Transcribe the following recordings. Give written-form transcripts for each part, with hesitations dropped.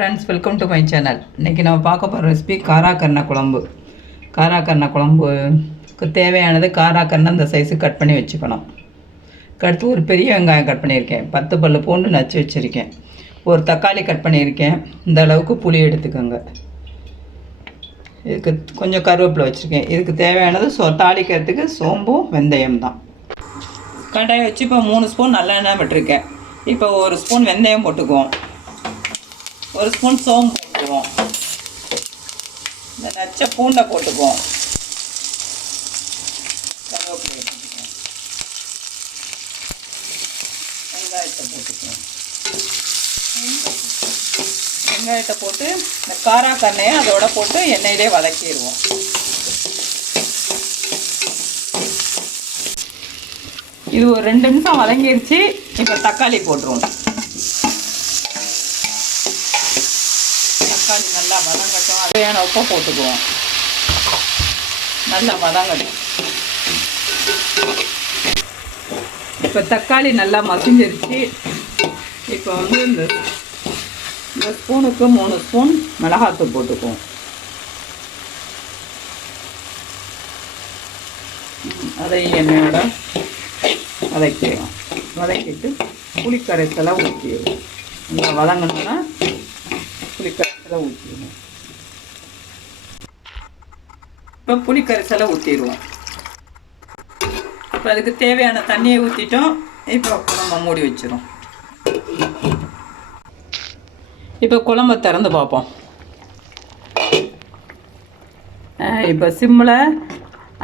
friends, welcome to my channel. இன்னைக்கு நம்ம பார்க்க போற ரெசிபி காராக்கருணை குழம்பு. காராக்கருணை குழம்புக்கு தேவையானது காராக்கருணை இந்த சைஸ் கட் பண்ணி வெச்சுக்கணும். அடுத்து ஒரு பெரிய வெங்காயம் கட் பண்ணியிருக்கேன். 10 பல்லு பூண்டு நச்சு வச்சிருக்கேன். ஒரு தக்காளி கட் பண்ணியிருக்கேன். இந்த அளவுக்கு புளி எடுத்துக்கோங்க. இதுக்கு கொஞ்சம் கருவேப்பிலை வச்சிருக்கேன். இதுக்கு தேவையானது தாளிக்கிறதுக்கு சோம்பும் வெந்தயம் தான். கடாயை வச்சு இப்போ 3 ஸ்பூன் நல்லெண்ணெய் விட்டுருக்கேன். இப்போ ஒரு ஸ்பூன் வெந்தயம் போட்டுக்குவோம். ஒரு ஸ்பூன் சோம்பு போட்டுக்குவோம். இந்த நச்ச பூண்டை போட்டுக்குவோம். கருவேப்பிலை போட்டுக்குவோம். வெங்காயத்தை போட்டுக்குவோம். வெங்காயத்தை போட்டு இந்த காராக்கருணையை அதோட போட்டு எண்ணெயிலே வதக்கிடுவோம். இது ஒரு 2 நிமிஷம் வதங்கிருச்சு. இப்போ தக்காளி போட்டுருவோம். தக்காளி நல்லா வதங்கட்டும். தேவையான உப்பை போட்டுக்குவோம். நல்லா வதங்கட்டும். இப்போ தக்காளி நல்லா மசிஞ்சிருச்சு. இப்போ இந்த ஸ்பூனுக்கு 3 ஸ்பூன் மிளகாத்தூள் போட்டுக்குவோம். அதை எண்ணெயோட வதக்கிடுவோம். வதக்கிட்டு புளிக்கரைசலை ஊற்றிடுவோம். நல்லா வதங்கணும்னா புளிக்கரைசலை ஊற்றிடுவோம். இப்போ புளிக்கரைசலை ஊற்றிடுவோம். இப்போ அதுக்கு தேவையான தண்ணியை ஊற்றிட்டோம். இப்போ நம்ம மூடி வச்சிடும். இப்போ குழம்பை திறந்து பார்ப்போம். இப்போ சிம்மில்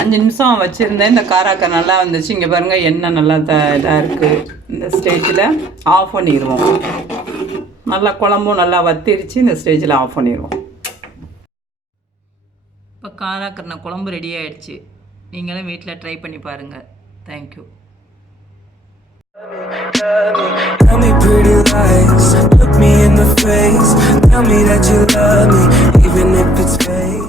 5 நிமிஷம் வச்சுருந்தேன். இந்த காராக்கருணை நல்லா வந்துச்சு. இங்கே பாருங்கள், எண்ணெய் நல்லா இதாக இருக்குது. இந்த ஸ்டேஜில் ஆஃப் பண்ணிடுவோம். நல்லா குழம்பும் நல்லா வத்திருச்சு. இந்த ஸ்டேஜில் ஆஃப் பண்ணிடுவோம். இப்போ காராக்கருணை குழம்பு ரெடி ஆகிடுச்சு. நீங்களும் வீட்டில் ட்ரை பண்ணி பாருங்கள். Thank you. Tell me pretty lies, look me in the face, tell me that you love me, even if it's fake.